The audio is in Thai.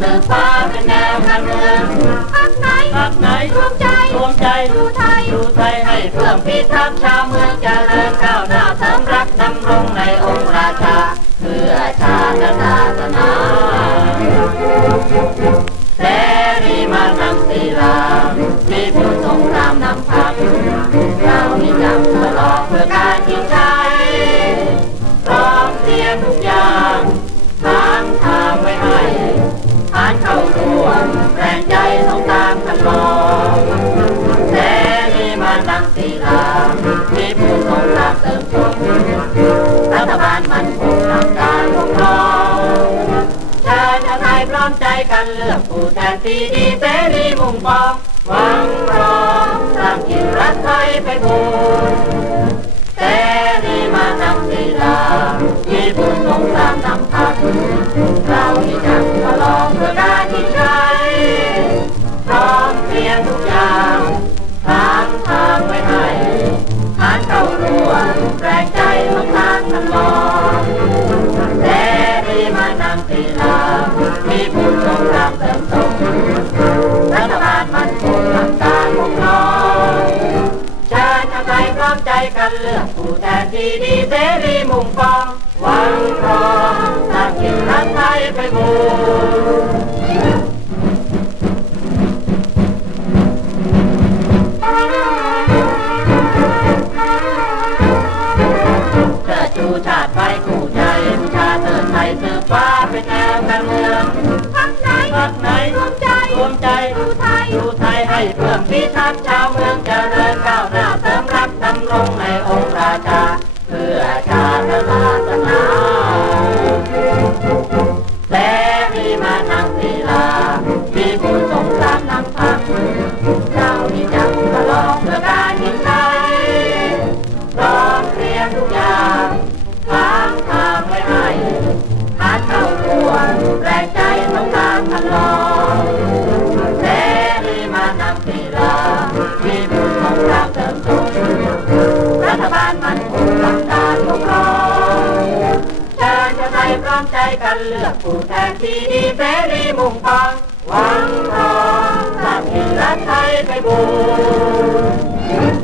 สืบฟ้าเป็นแนวการเมืองพรรคไหนรวมใจดูไทยให้เพื่อพิทักษ์ชาวเมืองเจริญก้าวหน้าเสริมรักดำรงในองค์ราชาเพื่อชาติศาสนาเสรีมานังศิลามีผู้สงครามนำพาเรานี่จำฉลองเพื่อการยิงชัยพร้อมเตรียมทุกอย่างทางไว้ให้ผ่านเข้าร่วมแรงใจต้องตามคันลองเสรีมานังศิลามีผู้สงครามเสริมชมรัฐบาลมันคงทำการปกครองชาติไทยพร้อมใจกันเลือกผู้แทนที่ดีเสรีมุ่งปองหวังรองสร้างถิ่นรักไทยไปบูรณ์เสรีมานังศิลามีผู้สงครามนำพาเราที่จะฉลองเพื่อการยิ่งใหญ่พร้อมเพียงทุกอย่างทางไว้ให้ผ่านเข้าร่วมแรงใจต้องทางคันลองเสรีมานังศิลามีผู้สงครามเสริมสมรัฐบาลมันคงทำการปกครองชาติไทยพร้อมใจกันเลือกผู้แทนที่ดีเสรีมุ่งปองหวังรองสร้างถิ่นรักไทยไปบูรณ์เชิดชูชาติไว้คู่ใจผู้ชาติเทิดไทยสืบฟ้าเป็นแนวการเมืองพรรคไหนรวมใจดูไทยให้เพื่อพิทักษ์ชาวเมืองเจริญก้าวหน้าเสริมรักดำรงในองค์ราชาเพื่อชาติศาสนาเสรีมานังศิลามีผู้สงครามนำพาเราที่จะฉลองเพื่อการยิ่งใหญ่พร้อมเพรียงทุกอย่างทางไว้ให้ผ่านเข้าร่วมแรงใจต้องตามคันลองเสรีมานังศิลามีผู้สงครามเสริมสมรัฐบาลมันคงทำการปกครองชาติไทยพร้อมใจกันเลือกผู้แทนที่ดีเสรีมุ่งปองหวังรองสร้างถิ่นรักไทยไปบูรณ์